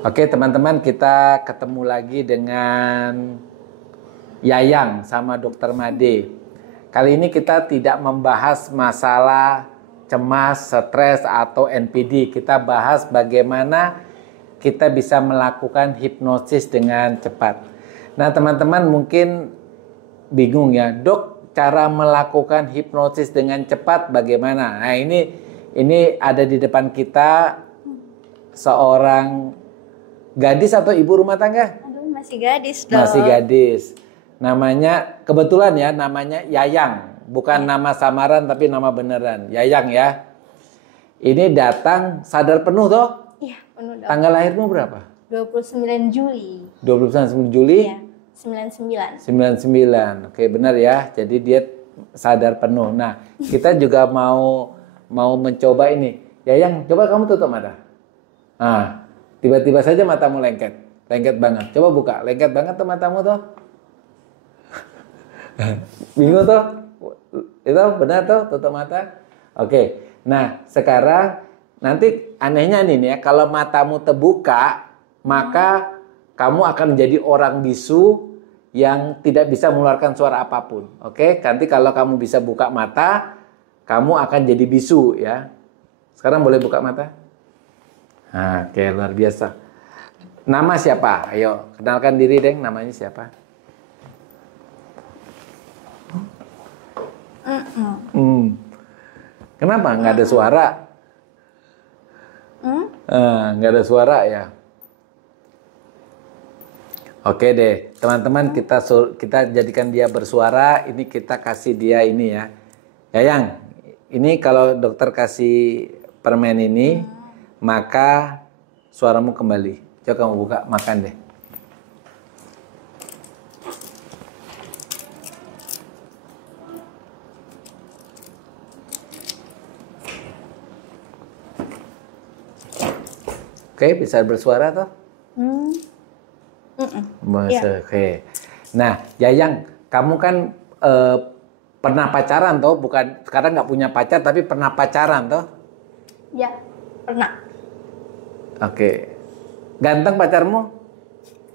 Oke teman-teman, kita ketemu lagi dengan Yayang sama Dokter Made. Kali ini kita tidak membahas masalah cemas, stres, atau NPD. Kita bahas bagaimana kita bisa melakukan hipnosis dengan cepat. Nah teman-teman mungkin bingung ya, dok, cara melakukan hipnosis dengan cepat bagaimana? Nah ini ada di depan kita seorang gadis atau ibu rumah tangga? Aduh, masih gadis dong. Masih gadis. Namanya, kebetulan ya, namanya Yayang. Bukan nama samaran tapi nama beneran. Yayang ya. Ini datang sadar penuh toh? Iya, penuh dong. Tanggal lahirmu berapa? 29 Juli. 29 Juli? Iya, 99. 99. Oke, benar ya. Jadi dia sadar penuh. Nah, kita juga mau mencoba ini. Yayang, coba kamu tutup mata. Nah, tiba-tiba saja matamu lengket. Lengket banget. Coba buka. Lengket banget tuh matamu tuh. Bingung tuh? Itu benar tuh tutup mata? Oke. Nah, sekarang nanti anehnya nih ya, kalau matamu terbuka, maka kamu akan menjadi orang bisu yang tidak bisa mengeluarkan suara apapun. Oke? Nanti kalau kamu bisa buka mata, kamu akan jadi bisu ya. Sekarang boleh buka mata? Nah, oke, luar biasa. Nama siapa? Ayo, kenalkan diri, Deng. Namanya siapa? Kenapa? Nggak ada suara? Nggak ada suara ya? Oke deh, teman-teman kita jadikan dia bersuara. Ini kita kasih dia ini ya. Yayang, ini kalau dokter kasih permen ini, maka suaramu kembali. Coba kamu buka, makan deh. Oke, bisa bersuara toh? Iya. Oke. Nah, Yayang, kamu kan pernah pacaran toh? Bukan sekarang nggak punya pacar, tapi pernah pacaran toh? Ya, pernah. Oke. Ganteng pacarmu?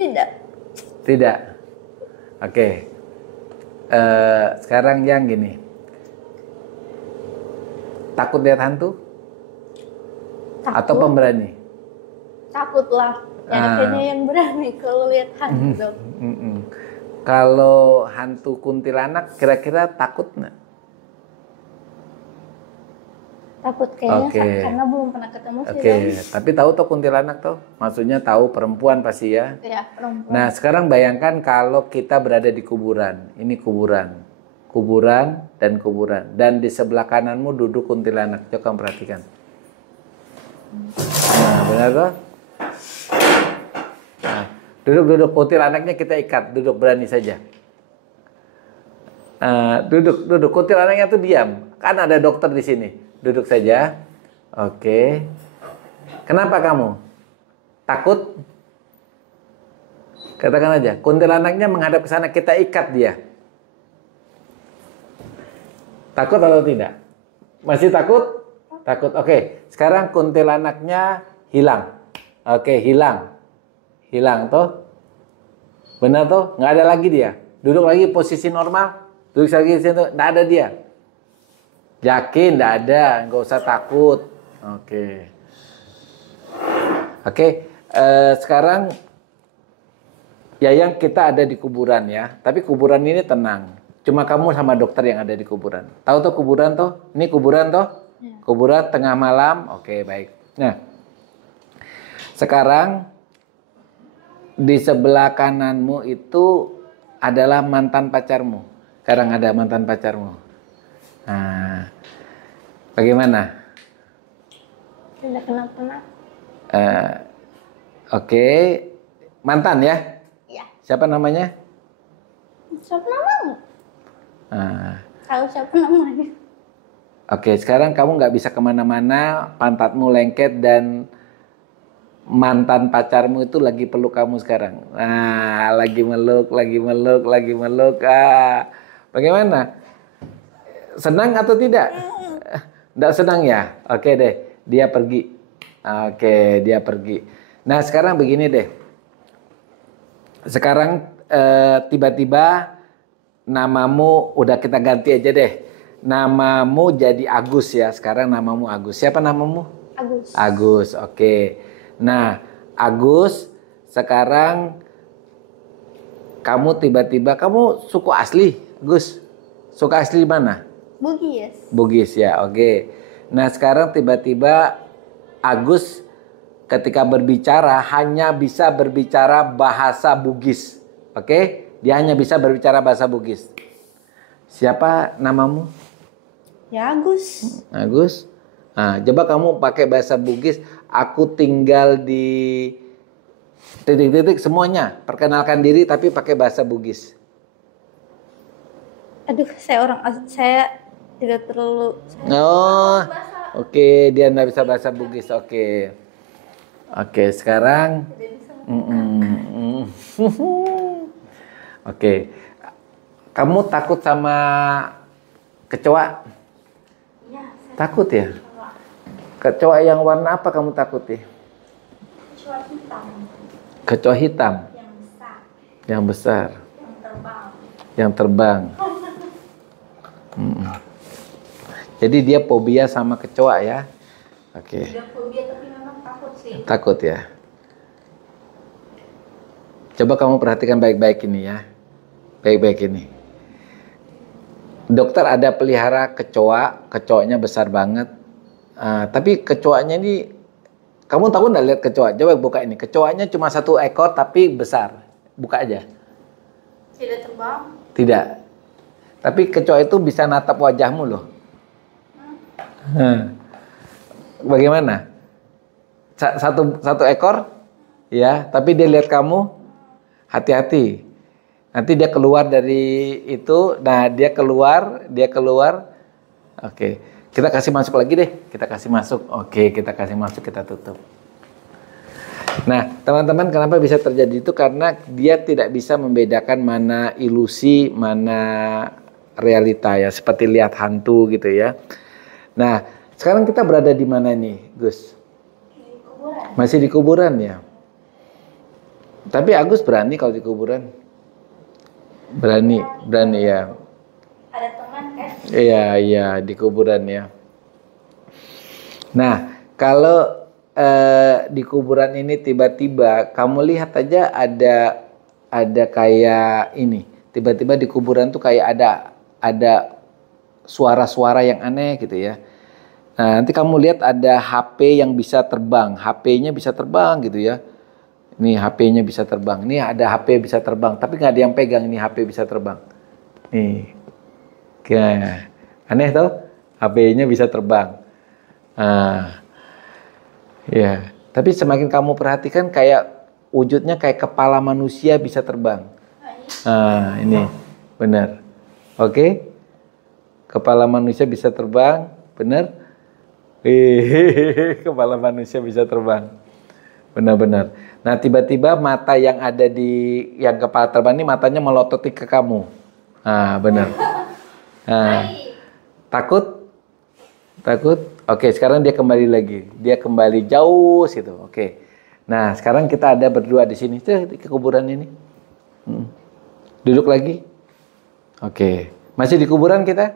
Tidak. Tidak. Oke. Sekarang yang gini. Takut lihat hantu? Takut. Atau pemberani? Takutlah. Kayaknya yang berani kalau lihat hantu. Kalau hantu kuntilanak, kira-kira takut nggak? Takut kayaknya karena belum pernah ketemu sih. Oke, tapi tahu toh kuntilanak toh? Maksudnya tahu perempuan pasti ya? Iya, perempuan. Nah, sekarang bayangkan kalau kita berada di kuburan. Ini kuburan. Kuburan dan kuburan. Dan di sebelah kananmu duduk kuntilanak. Coba kamu perhatikan. Nah, benar toh? Nah, duduk kuntilanaknya kita ikat. Duduk berani saja. Duduk kuntilanaknya tuh diam. Kan ada dokter di sini. Duduk saja. Oke. Kenapa kamu? Takut? Katakan aja. Kuntilanaknya menghadap ke sana. Kita ikat dia. Takut atau tidak? Masih takut? Takut. Oke. Sekarang kuntilanaknya hilang. Oke, hilang. Hilang toh? Benar toh? Nggak ada lagi dia. Duduk lagi posisi normal. Duduk lagi di situ. Nggak ada dia. Yakin nggak ada, nggak usah takut. Oke. Sekarang Yayang, kita ada di kuburan ya. Tapi kuburan ini tenang. Cuma kamu sama dokter yang ada di kuburan. Tahu tuh kuburan tuh? Ini kuburan tuh? Ya. Kuburan tengah malam. Oke, baik. Nah, sekarang di sebelah kananmu itu adalah mantan pacarmu. Sekarang ada mantan pacarmu. Nah, bagaimana? Tidak kenapa-napa. Oke. Mantan ya? Iya. Siapa namanya? Siapa namanya? Tahu siapa namanya? Oke, sekarang kamu nggak bisa kemana-mana, pantatmu lengket dan mantan pacarmu itu lagi peluk kamu sekarang. Nah, lagi meluk. Bagaimana? Senang atau tidak? Nggak senang ya? Oke deh, dia pergi. Oke, dia pergi. Nah sekarang begini deh. Sekarang tiba-tiba namamu udah kita ganti aja deh. Namamu jadi Agus ya. Sekarang namamu Agus. Siapa namamu? Agus. Agus, oke. Nah, Agus, sekarang kamu tiba-tiba, kamu suku asli, Gus? Suku asli di mana? Bugis. Bugis ya, oke. Nah, sekarang tiba-tiba Agus ketika berbicara hanya bisa berbicara bahasa Bugis. Oke? Dia hanya bisa berbicara bahasa Bugis. Siapa namamu? Ya Agus. Agus. Nah, coba kamu pakai bahasa Bugis. Aku tinggal di titik-titik semuanya. Perkenalkan diri tapi pakai bahasa Bugis. Aduh, saya tidak terlalu. Oh, oke. Dia nggak bisa bahasa Bugis. Oke. Oke, sekarang. Oke. Kamu takut sama kecoa? Ya, Takut ya? Kecoa yang warna apa kamu takuti? kecoa hitam. Kecoa hitam Yang besar. yang besar, Yang terbang. yang terbang. Jadi dia fobia sama kecoa ya? Oke. Tidak fobia tapi memang takut sih. Takut ya? Coba kamu perhatikan baik-baik ini ya. Baik-baik ini. Dokter ada pelihara kecoa, kecoanya besar banget. Tapi kecoanya ini, kamu tahu nggak lihat kecoa? Coba buka ini. Kecoanya cuma 1 ekor tapi besar. Buka aja. Tidak terbang. Tidak. Tapi kecoa itu bisa natap wajahmu loh. Bagaimana? Satu ekor, ya. Tapi dia lihat kamu, hati-hati. Nanti dia keluar dari itu. Nah, dia keluar. Oke. Kita kasih masuk lagi deh. Kita kasih masuk. Oke, kita kasih masuk, kita tutup. Nah, teman-teman, kenapa bisa terjadi itu? Karena dia tidak bisa membedakan mana ilusi, mana realita ya. Seperti lihat hantu gitu ya. Nah, sekarang kita berada di mana nih, Gus? Di kuburan. Masih di kuburan ya. Tapi Agus berani kalau di kuburan. Berani ya. Ada teman kan? Iya, di kuburan ya. Nah, kalau di kuburan ini tiba-tiba kamu lihat aja ada kayak ini. Tiba-tiba di kuburan tuh kayak ada suara-suara yang aneh gitu ya. Nah, nanti kamu lihat ada HP yang bisa terbang. HP-nya bisa terbang gitu ya. Nih HP-nya bisa terbang. Nih ada HP bisa terbang. Tapi nggak ada yang pegang. Ini HP bisa terbang. Nih. Kayak aneh tuh. HP-nya bisa terbang. Ya. Tapi semakin kamu perhatikan kayak wujudnya kayak kepala manusia bisa terbang. Ini benar. Oke. Kepala manusia bisa terbang. Benar. Kepala manusia bisa terbang. Benar-benar. Nah, tiba-tiba mata yang ada di yang kepala terbang ini matanya melototi ke kamu. Benar. Takut? Oke, sekarang dia kembali lagi. Dia kembali jauh situ. Oke. Nah, sekarang kita ada berdua di sini. Di kuburan ini. Duduk lagi. Oke. Masih di kuburan kita?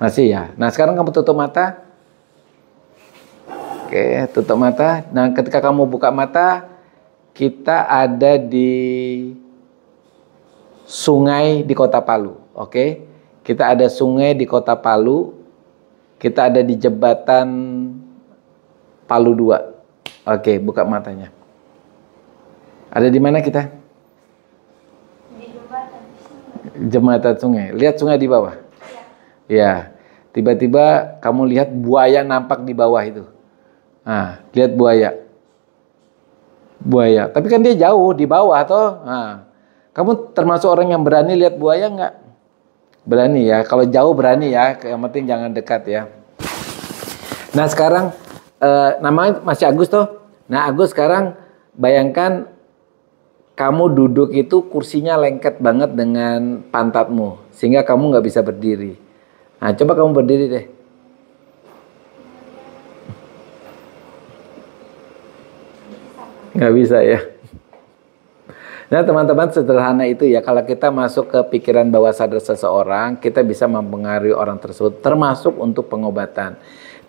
Masih ya. Nah, sekarang kamu tutup mata. Oke, tutup mata. Nah, ketika kamu buka mata, kita ada di sungai di Kota Palu. Oke, kita ada sungai di Kota Palu. Kita ada di jembatan Palu 2. Oke, buka matanya. Ada di mana kita? Di jembatan. Jembatan sungai. Lihat sungai di bawah. Ya. Tiba-tiba kamu lihat buaya nampak di bawah itu. Nah, lihat buaya. Tapi kan dia jauh di bawah toh. Nah, kamu termasuk orang yang berani lihat buaya nggak? Berani ya. Kalau jauh berani ya. Yang penting jangan dekat ya. Nah sekarang namanya masih Agus toh. Nah Agus sekarang bayangkan kamu duduk itu kursinya lengket banget dengan pantatmu sehingga kamu nggak bisa berdiri. Nah coba kamu berdiri deh. Nggak bisa ya. Nah teman-teman, sederhana itu ya, kalau kita masuk ke pikiran bawah sadar seseorang, kita bisa mempengaruhi orang tersebut, termasuk untuk pengobatan.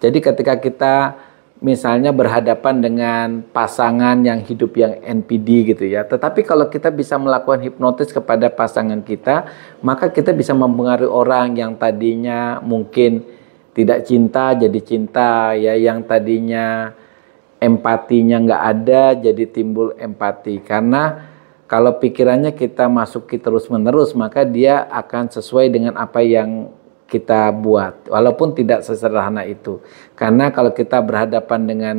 Jadi ketika kita misalnya berhadapan dengan pasangan yang hidup yang NPD gitu ya, tetapi kalau kita bisa melakukan hipnotis kepada pasangan kita, maka kita bisa mempengaruhi orang yang tadinya mungkin tidak cinta jadi cinta ya, yang tadinya empatinya nggak ada jadi timbul empati. Karena kalau pikirannya kita masuki terus-menerus, maka dia akan sesuai dengan apa yang kita buat. Walaupun tidak sesederhana itu. Karena kalau kita berhadapan dengan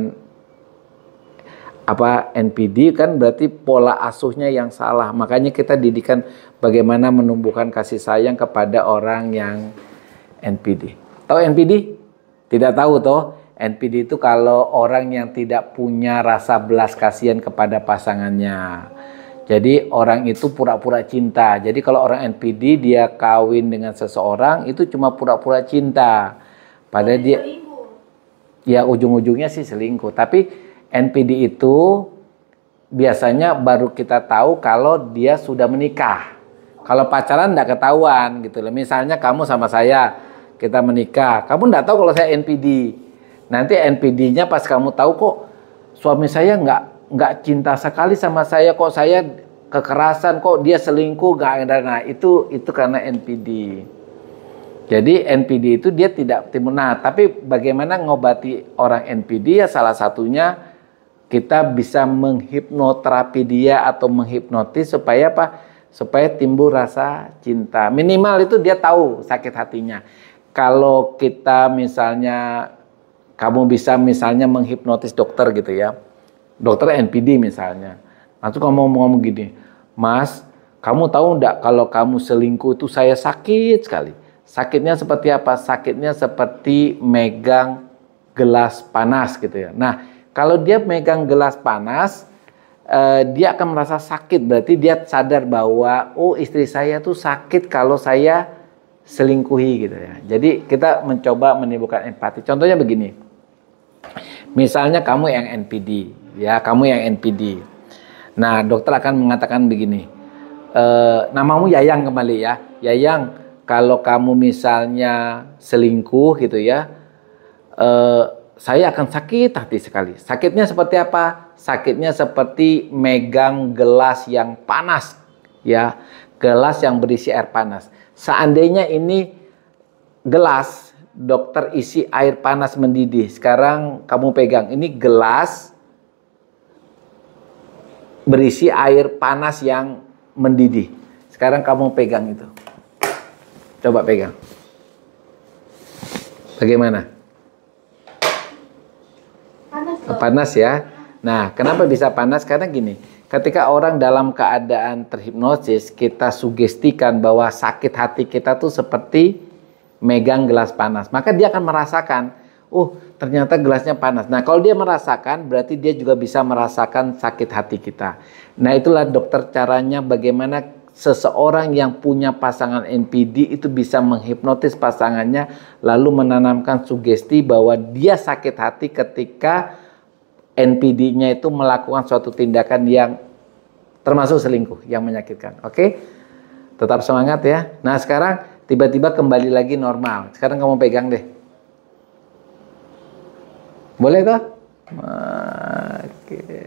NPD kan berarti pola asuhnya yang salah. Makanya kita didikan bagaimana menumbuhkan kasih sayang kepada orang yang NPD. Tahu NPD? Tidak tahu toh. NPD itu kalau orang yang tidak punya rasa belas kasihan kepada pasangannya. Jadi orang itu pura-pura cinta. Jadi kalau orang NPD dia kawin dengan seseorang itu cuma pura-pura cinta. Padahal dia ya ujung-ujungnya sih selingkuh. Tapi NPD itu biasanya baru kita tahu kalau dia sudah menikah. Kalau pacaran enggak ketahuan gitu loh. Misalnya kamu sama saya, kita menikah. Kamu enggak tahu kalau saya NPD. Nanti NPD-nya pas kamu tahu kok suami saya nggak cinta sekali sama saya, kok saya kekerasan, kok dia selingkuh, nggak ada. Nah itu karena NPD. Jadi NPD itu dia tidak timbul. Nah tapi bagaimana ngobati orang NPD ya, salah satunya kita bisa menghipnoterapi dia atau menghipnotis supaya apa? Supaya timbul rasa cinta. Minimal itu dia tahu sakit hatinya. Kalau kita misalnya kamu bisa misalnya menghipnotis dokter gitu ya. Dokter NPD misalnya. Langsung kamu ngomong gini, Mas, kamu tahu enggak kalau kamu selingkuh itu saya sakit sekali. Sakitnya seperti apa? Sakitnya seperti megang gelas panas gitu ya. Nah, kalau dia megang gelas panas, dia akan merasa sakit. Berarti dia sadar bahwa, oh istri saya tuh sakit kalau saya selingkuhi gitu ya. Jadi kita mencoba menimbulkan empati. Contohnya begini. Misalnya kamu yang NPD, ya kamu yang NPD. Nah dokter akan mengatakan begini, namamu Yayang kembali ya, Yayang. Kalau kamu misalnya selingkuh gitu ya, saya akan sakit hati sekali. Sakitnya seperti apa? Sakitnya seperti megang gelas yang panas, ya, gelas yang berisi air panas. Seandainya ini gelas dokter isi air panas mendidih. Sekarang kamu pegang, ini gelas berisi air panas yang mendidih. Sekarang kamu pegang itu. Coba pegang. Bagaimana? Panas ya. Nah, kenapa bisa panas? Karena gini, ketika orang dalam keadaan terhipnosis, kita sugestikan bahwa sakit hati kita tuh seperti megang gelas panas, maka dia akan merasakan, oh ternyata gelasnya panas. Nah kalau dia merasakan, berarti dia juga bisa merasakan sakit hati kita. Nah itulah dokter caranya bagaimana seseorang yang punya pasangan NPD itu bisa menghipnotis pasangannya, lalu menanamkan sugesti bahwa dia sakit hati ketika NPD-nya itu melakukan suatu tindakan yang termasuk selingkuh, yang menyakitkan. Oke? Tetap semangat ya. Nah sekarang tiba-tiba kembali lagi normal. Sekarang kamu pegang deh. Boleh toh? Oke.